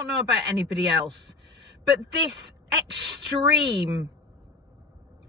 don't know about anybody else, but this extreme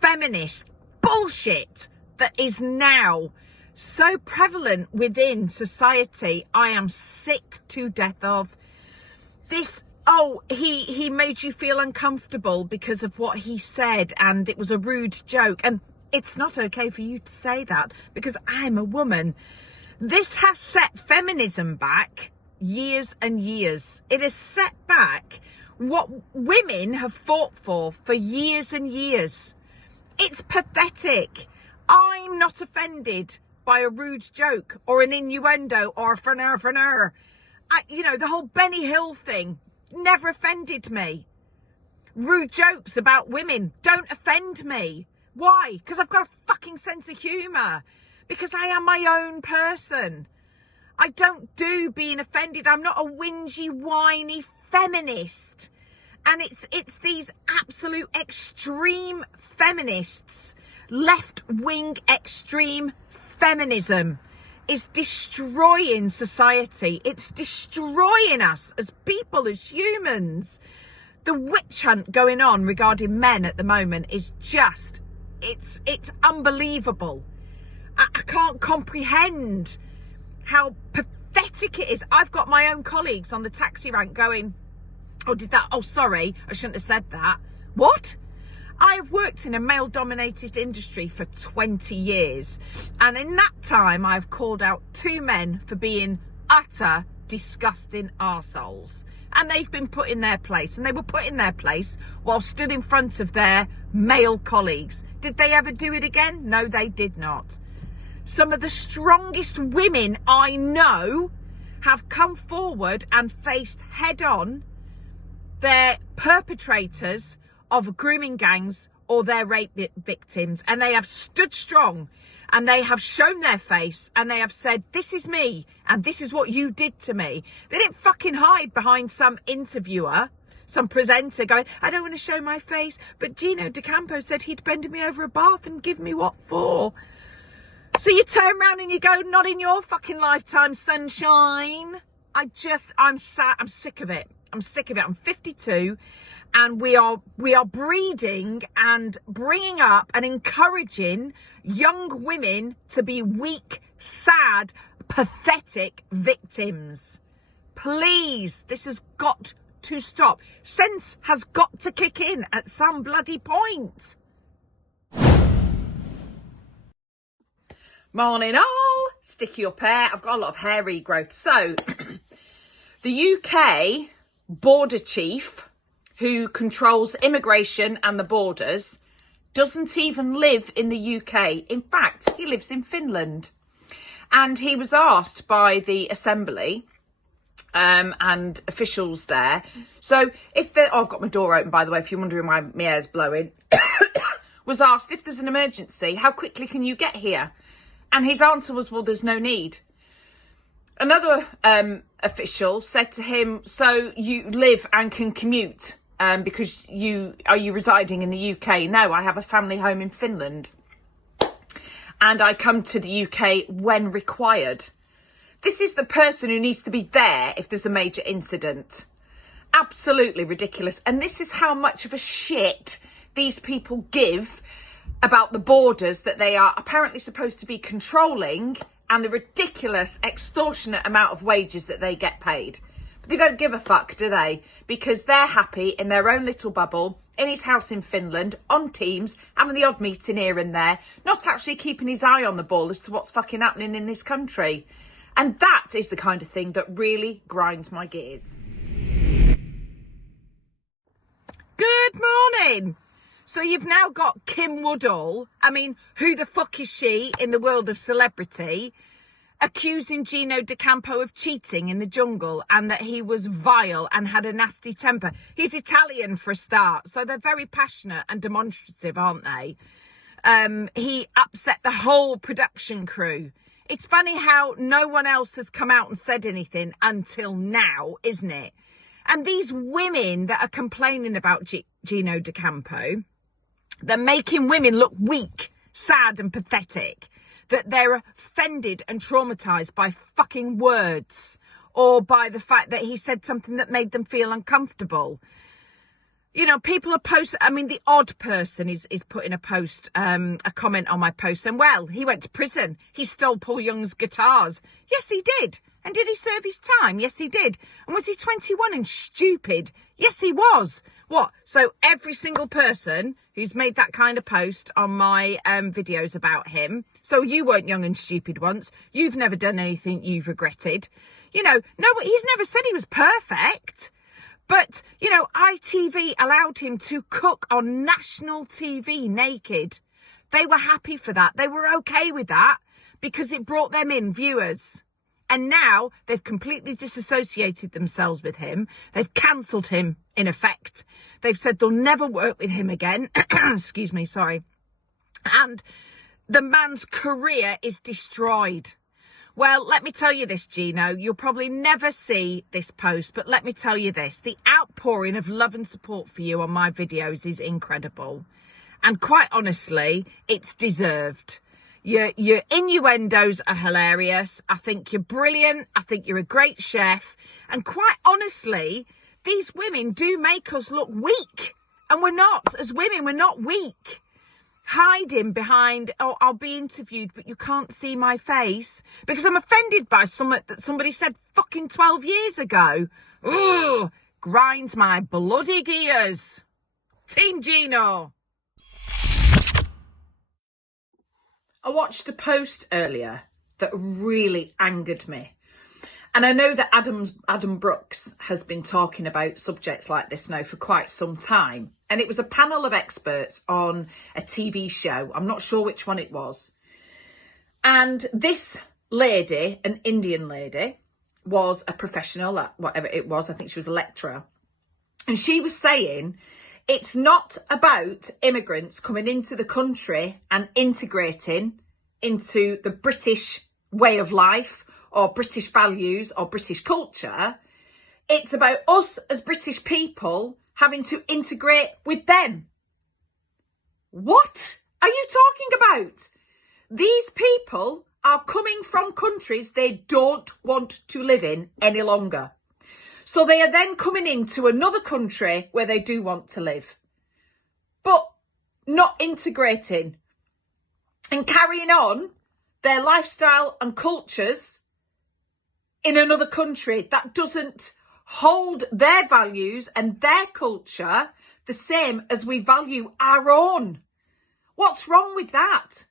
feminist bullshit that is now so prevalent within society, I am sick to death of. This, oh, he made you feel uncomfortable because of what he said and it was a rude joke. And it's not okay for you to say that because I'm a woman. This has set feminism back years and years. It has set back what women have fought for years and years. It's pathetic. I'm not offended by a rude joke or an innuendo or a for you know, the whole Benny Hill thing never offended me. Rude jokes about women don't offend me. Why? Because I've got a fucking sense of humour. Because I am my own person. I don't do being offended. I'm not a whingy, whiny feminist. And it's these absolute extreme feminists, left-wing extreme feminism is destroying society. It's destroying us as people, as humans. The witch hunt going on regarding men at the moment is just, it's unbelievable. I can't comprehend how pathetic it is. I've got my own colleagues on the taxi rank going, oh, sorry, I shouldn't have said that. What? I have worked in a male-dominated industry for 20 years. And in that time, I've called out 2 men for being utter, disgusting arseholes. And they've been put in their place. And they were put in their place while stood in front of their male colleagues. Did they ever do it again? No, they did not. Some of the strongest women I know have come forward and faced head-on their perpetrators of grooming gangs or their rape victims, and they have stood strong and they have shown their face and they have said, this is me and this is what you did to me. They didn't fucking hide behind some interviewer, some presenter going, I don't want to show my face, but Gino D'Acampo said he'd bend me over a bath and give me what for. So you turn around and you go, not in your fucking lifetime, sunshine. I'm sad. I'm sick of it. I'm sick of it. I'm 52 and we are breeding and bringing up and encouraging young women to be weak, sad, pathetic victims. Please, this has got to stop. Sense has got to kick in at some bloody point. Morning all, sticky up hair. I've got a lot of hair regrowth. So the UK border chief who controls immigration and the borders doesn't even live in the UK. In fact, he lives in Finland. And he was asked by the Assembly and officials there. So if I've got my door open, by the way, if you're wondering why my hair's blowing, was asked if there's an emergency, how quickly can you get here? And his answer was, well, there's no need. Another official said to him, so you live and can commute because are you residing in the UK? No, I have a family home in Finland. And I come to the UK when required. This is the person who needs to be there if there's a major incident. Absolutely ridiculous. And this is how much of a shit these people give about the borders that they are apparently supposed to be controlling and the ridiculous, extortionate amount of wages that they get paid. But they don't give a fuck, do they? Because they're happy in their own little bubble, in his house in Finland, on Teams, having the odd meeting here and there, not actually keeping his eye on the ball as to what's fucking happening in this country. And that is the kind of thing that really grinds my gears. Good morning. So you've now got Kim Woodall, I mean, who the fuck is she in the world of celebrity, accusing Gino D'Acampo of cheating in the jungle and that he was vile and had a nasty temper. He's Italian for a start, so they're very passionate and demonstrative, aren't they? He upset the whole production crew. It's funny how no one else has come out and said anything until now, isn't it? And these women that are complaining about Gino D'Acampo, they're making women look weak, sad and pathetic, that they're offended and traumatised by fucking words or by the fact that he said something that made them feel uncomfortable. You know, people are posting, I mean, the odd person is putting a post, a comment on my post and, well, he went to prison. He stole Paul Young's guitars. Yes, he did. And did he serve his time? Yes, he did. And was he 21 and stupid? Yes, he was. What? So every single person who's made that kind of post on my videos about him. So you weren't young and stupid once. You've never done anything you've regretted. You know, no, he's never said he was perfect. But, you know, ITV allowed him to cook on national TV naked. They were happy for that. They were okay with that because it brought them in viewers. And now they've completely disassociated themselves with him. They've cancelled him, in effect. They've said they'll never work with him again. Excuse me, sorry. And the man's career is destroyed. Well, let me tell you this, Gino. You'll probably never see this post, but let me tell you this. The outpouring of love and support for you on my videos is incredible. And quite honestly, it's deserved. Your innuendos are hilarious. I think you're brilliant. I think you're a great chef. And quite honestly, these women do make us look weak. And we're not. As women, we're not weak. Hiding behind, oh, I'll be interviewed, but you can't see my face. Because I'm offended by something that somebody said fucking 12 years ago. Ugh, grinds my bloody gears. Team Gino. I watched a post earlier that really angered me. And I know that Adam Brooks has been talking about subjects like this now for quite some time. And it was a panel of experts on a TV show. I'm not sure which one it was. And this lady, an Indian lady, was a professional at whatever it was. I think she was a lecturer. And she was saying it's not about immigrants coming into the country and integrating into the British way of life or British values or British culture. It's about us as British people having to integrate with them. What are you talking about? These people are coming from countries they don't want to live in any longer. So they are then coming into another country where they do want to live, but not integrating and carrying on their lifestyle and cultures in another country that doesn't hold their values and their culture the same as we value our own. What's wrong with that?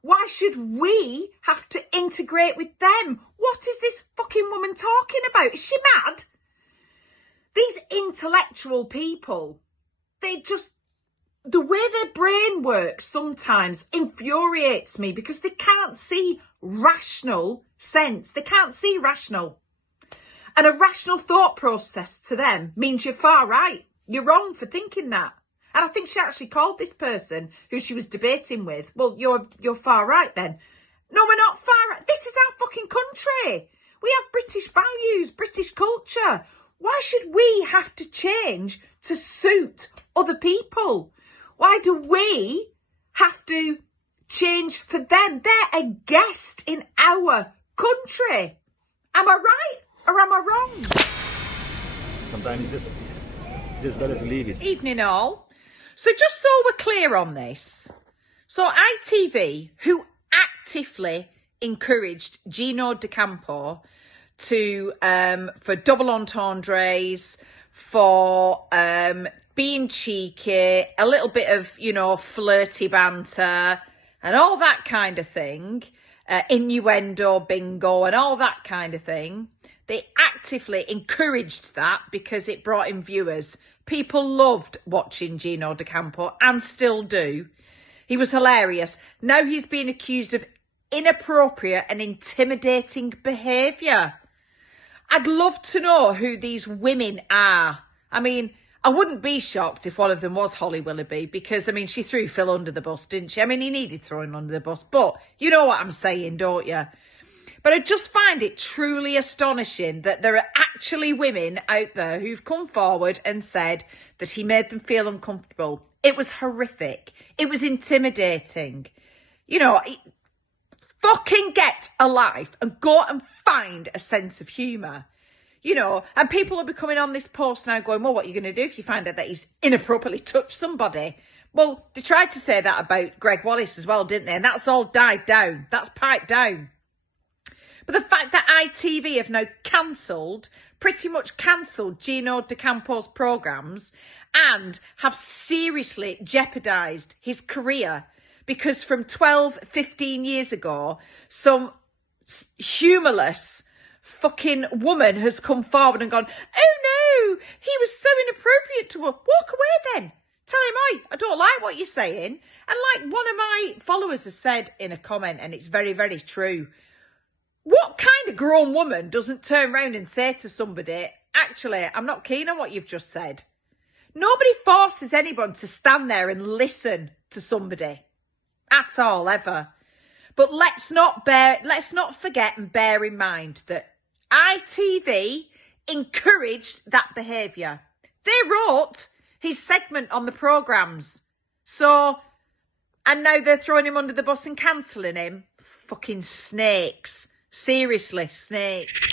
Why should we have to integrate with them? What is this fucking woman talking about? Is she mad? These intellectual people, the way their brain works sometimes infuriates me because they can't see rational sense. They can't see rational. And a rational thought process to them means you're far right. You're wrong for thinking that. And I think she actually called this person who she was debating with, well, you're far right then. No, we're not far right. This is our fucking country. We have British values, British culture. Why should we have to change to suit other people? Why do we have to change for them? They're a guest in our country. Am I right or am I wrong? Sometimes just better to leave it. Evening all. So just so we're clear on this. So ITV, who actively encouraged Gino D'Acampo to for double entendres, for being cheeky, a little bit of, you know, flirty banter and all that kind of thing, innuendo, bingo and all that kind of thing. They actively encouraged that because it brought in viewers. People loved watching Gino D'Acampo and still do. He was hilarious. Now he's being accused of inappropriate and intimidating behaviour. I'd love to know who these women are. I mean, I wouldn't be shocked if one of them was Holly Willoughby because, I mean, she threw Phil under the bus, didn't she? I mean, he needed throwing under the bus, but you know what I'm saying, don't you? But I just find it truly astonishing that there are actually women out there who've come forward and said that he made them feel uncomfortable. It was horrific. It was intimidating. You know, fucking get a life and go and find a sense of humour. You know, and people will be coming on this post now going, well, what are you going to do if you find out that he's inappropriately touched somebody? Well, they tried to say that about Greg Wallace as well, didn't they? And that's all died down. That's piped down. But the fact that ITV have now pretty much cancelled Gino D'Acampo's programmes and have seriously jeopardised his career because from 12, 15 years ago, some humourless fucking woman has come forward and gone, oh no, he was so inappropriate to her. Walk away then. Tell him, I don't like what you're saying. And like one of my followers has said in a comment, and it's very, very true, what kind of grown woman doesn't turn around and say to somebody, actually, I'm not keen on what you've just said? Nobody forces anyone to stand there and listen to somebody at all, ever. But let's not forget and bear in mind that ITV encouraged that behaviour. They wrote his segment on the programmes. So, and now they're throwing him under the bus and cancelling him. Fucking snakes. Seriously, snakes.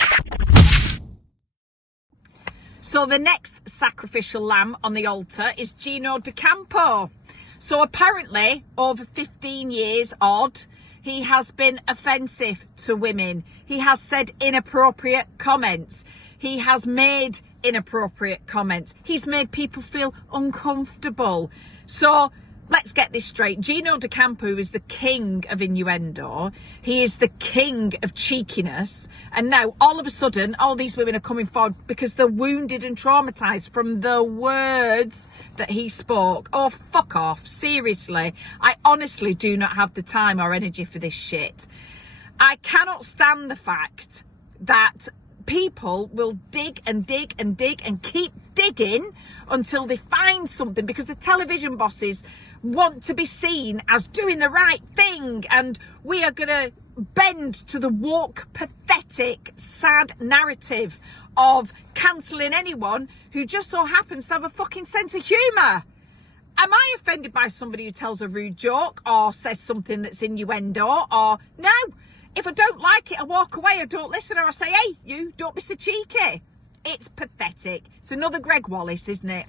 So the next sacrificial lamb on the altar is Gino D'Acampo. So apparently, over 15 years odd, he has been offensive to women. He has said inappropriate comments. He has made inappropriate comments. He's made people feel uncomfortable. So let's get this straight. Gino D'Acampo is the king of innuendo. He is the king of cheekiness. And now all of a sudden, all these women are coming forward because they're wounded and traumatised from the words that he spoke. Oh, fuck off. Seriously. I honestly do not have the time or energy for this shit. I cannot stand the fact that people will dig and dig and dig and keep digging until they find something, because the television bosses want to be seen as doing the right thing, and we are going to bend to the woke, pathetic, sad narrative of cancelling anyone who just so happens to have a fucking sense of humour. Am I offended by somebody who tells a rude joke or says something that's innuendo? Or no, if I don't like it, I walk away, I don't listen, or I say, hey, you, don't be so cheeky. It's pathetic. It's another Greg Wallace, isn't it?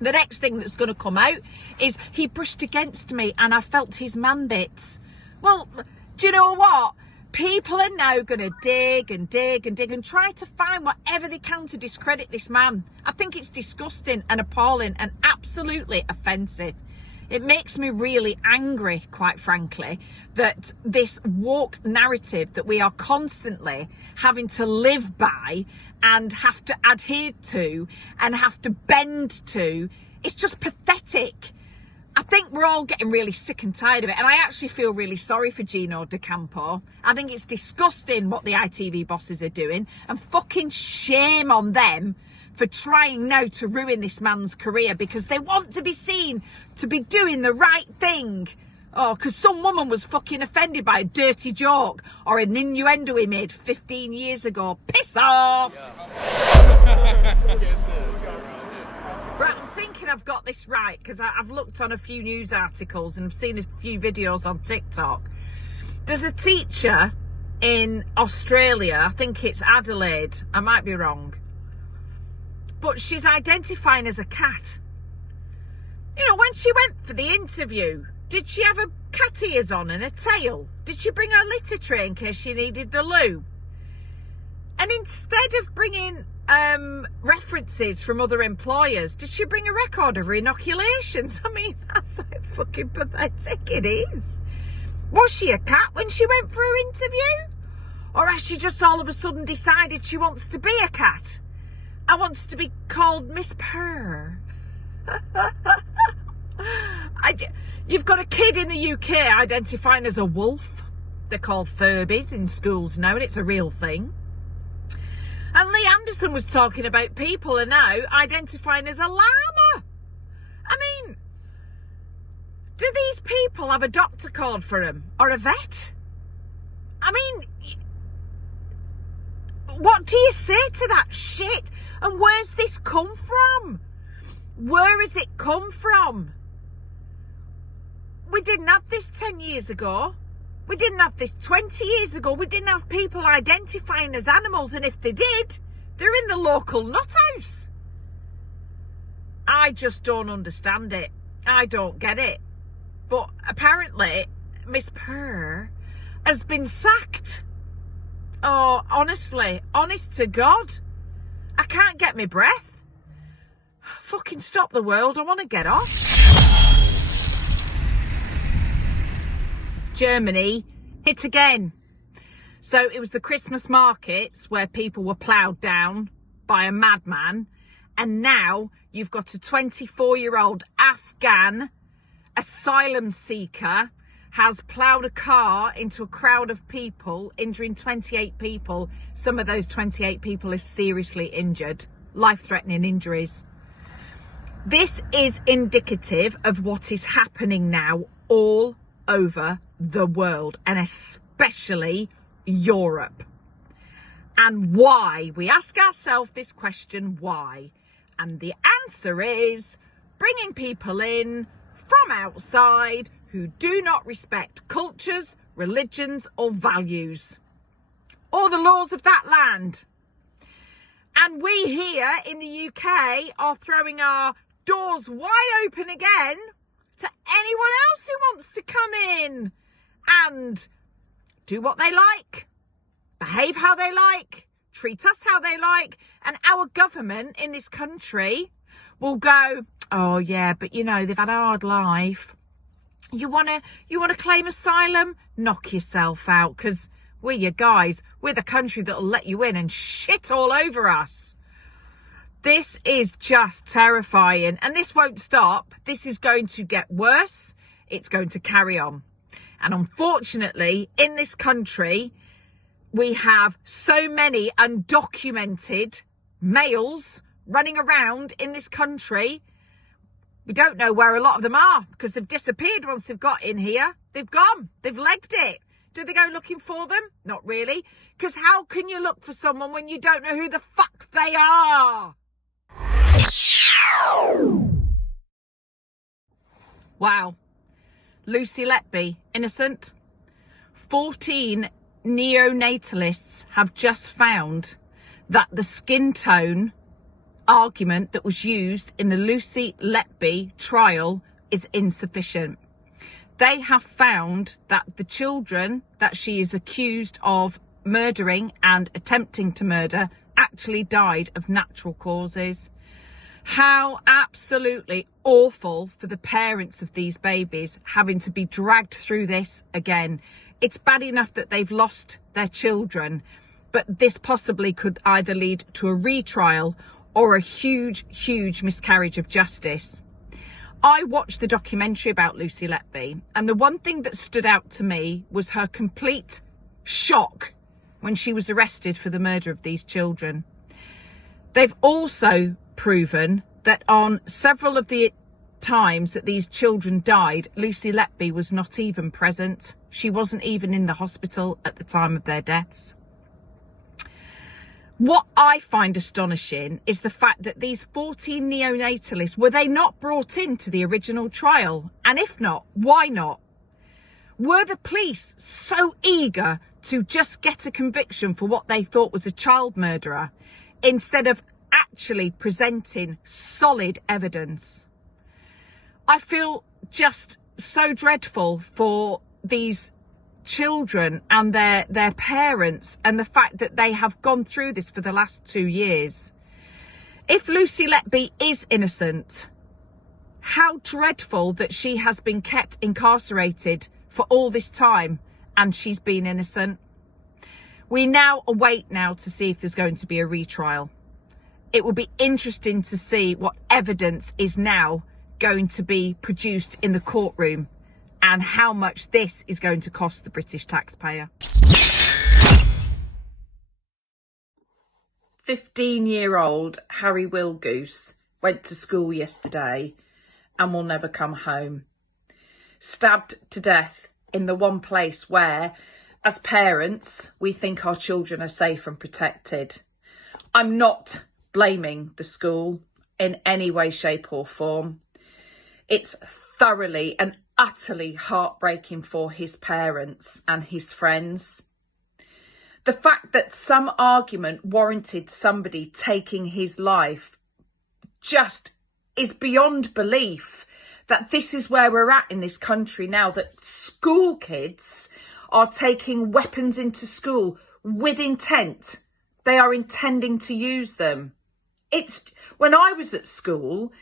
The next thing that's going to come out is he brushed against me and I felt his man bits. Well, do you know what? People are now going to dig and dig and dig and try to find whatever they can to discredit this man. I think it's disgusting and appalling and absolutely offensive. It makes me really angry, quite frankly, that this woke narrative that we are constantly having to live by and have to adhere to and have to bend to, it's just pathetic. I think we're all getting really sick and tired of it. And I actually feel really sorry for Gino D'Acampo. I think it's disgusting what the ITV bosses are doing, and fucking shame on them for trying now to ruin this man's career because they want to be seen to be doing the right thing. Oh, because some woman was fucking offended by a dirty joke or an innuendo he made 15 years ago. Piss off! Right, I'm thinking I've got this right because I've looked on a few news articles and I've seen a few videos on TikTok. There's a teacher in Australia, I think it's Adelaide, I might be wrong, but she's identifying as a cat. You know, when she went for the interview, did she have a cat ears on and a tail? Did she bring her litter tray in case she needed the loo? And instead of bringing references from other employers, did she bring a record of her inoculations? I mean, that's how fucking pathetic it is. Was she a cat when she went for her interview? Or has she just all of a sudden decided she wants to be a cat? I wants to be called Miss Purr. You've got a kid in the UK identifying as a wolf. They're called Furbies in schools now, and it's a real thing. And Lee Anderson was talking about people are now identifying as a llama. I mean, do these people have a doctor card for them or a vet? I mean, what do you say to that shit? And where's this come from? Where has it come from? We didn't have this 10 years ago. We didn't have this 20 years ago. We didn't have people identifying as animals. And if they did, They're in the local nut house. I just don't understand it. I don't get it. But apparently, Miss Purr has been sacked. Oh, honestly, honest to God, I can't get my breath. Fucking stop the world, I want to get off. Germany hit again. So it was the Christmas markets where people were ploughed down by a madman. And now you've got a 24-year-old Afghan asylum seeker has ploughed a car into a crowd of people, injuring 28 people. Some of those 28 people are seriously injured, life-threatening injuries. This is indicative of what is happening now all over the world, and especially Europe. And why? We ask ourselves this question, why? And the answer is bringing people in from outside who do not respect cultures, religions or values or the laws of that land. And we here in the UK are throwing our doors wide open again to anyone else who wants to come in and do what they like, behave how they like, treat us how they like. And our government in this country will go, oh yeah, but you know, they've had a hard life. You want to claim asylum? Knock yourself out, because we're your guys. We're the country that'll let you in and shit all over us. This is just terrifying, and this won't stop. This is going to get worse. It's going to carry on. And unfortunately, in this country, we have so many undocumented males running around in this country. We don't know where a lot of them are because they've disappeared once they've got in here. They've gone. They've legged it. Do they go looking for them? Not really. Because how can you look for someone when you don't know who the fuck they are? Wow. Lucy Letby, innocent. 14 neonatalists have just found that the skin tone argument that was used in the Lucy Letby trial is insufficient. They have found that the children that she is accused of murdering and attempting to murder actually died of natural causes. How absolutely awful for the parents of these babies having to be dragged through this again. It's bad enough that they've lost their children, but this possibly could either lead to a retrial or a huge, huge miscarriage of justice. I watched the documentary about Lucy Letby, and the one thing that stood out to me was her complete shock when she was arrested for the murder of these children. They've also proven that on several of the times that these children died, Lucy Letby was not even present. She wasn't even in the hospital at the time of their deaths. What I find astonishing is the fact that these 14 neonatalists, were they not brought into the original trial? And if not, why not? Were the police so eager to just get a conviction for what they thought was a child murderer instead of actually presenting solid evidence? I feel just so dreadful for these children and their parents, and the fact that they have gone through this for the last 2 years. If Lucy Letby is innocent, how dreadful that she has been kept incarcerated for all this time and she's been innocent. We now await to see if there's going to be a retrial. It will be interesting to see what evidence is now going to be produced in the courtroom and how much this is going to cost the British taxpayer. 15-year-old Harry Wilgoose went to school yesterday and will never come home. Stabbed to death in the one place where, as parents, we think our children are safe and protected. I'm not blaming the school in any way, shape or form. It's thoroughly and utterly heartbreaking for his parents and his friends. The fact that some argument warranted somebody taking his life just is beyond belief, that this is where we're at in this country now, that school kids are taking weapons into school with intent. They are intending to use them. When I was at school,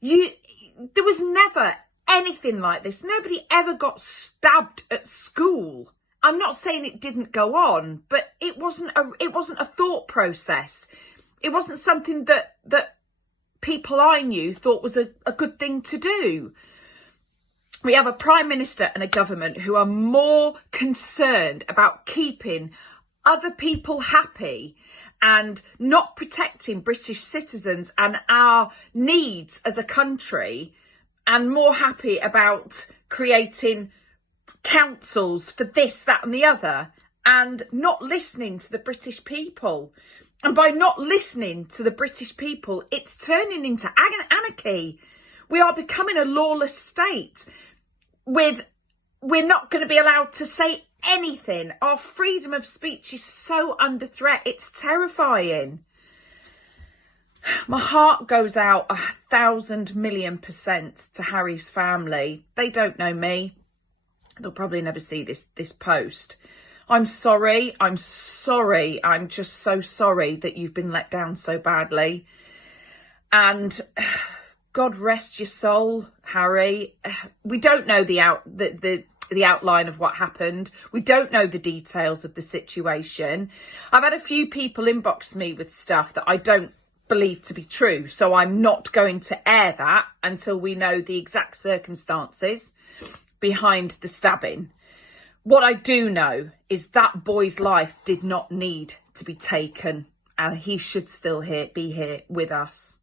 there was never anything like this. Nobody ever got stabbed at school. I'm not saying it didn't go on, but it wasn't a thought process. It wasn't something that people I knew thought was a good thing to do. We have a Prime Minister and a government who are more concerned about keeping other people happy and not protecting British citizens and our needs as a country, and more happy about creating councils for this, that and the other, and not listening to the British people. And by not listening to the British people, it's turning into anarchy. We are becoming a lawless state. We're not going to be allowed to say anything. Our freedom of speech is so under threat. It's terrifying. My heart goes out 1,000,000,000% to Harry's family. They don't know me. They'll probably never see this post. I'm sorry. I'm sorry. I'm just so sorry that you've been let down so badly. And God rest your soul, Harry. We don't know the outline of what happened. We don't know the details of the situation. I've had a few people inbox me with stuff that I don't believe to be true, so I'm not going to air that until we know the exact circumstances behind the stabbing. What I do know is that boy's life did not need to be taken, and he should still be here with us.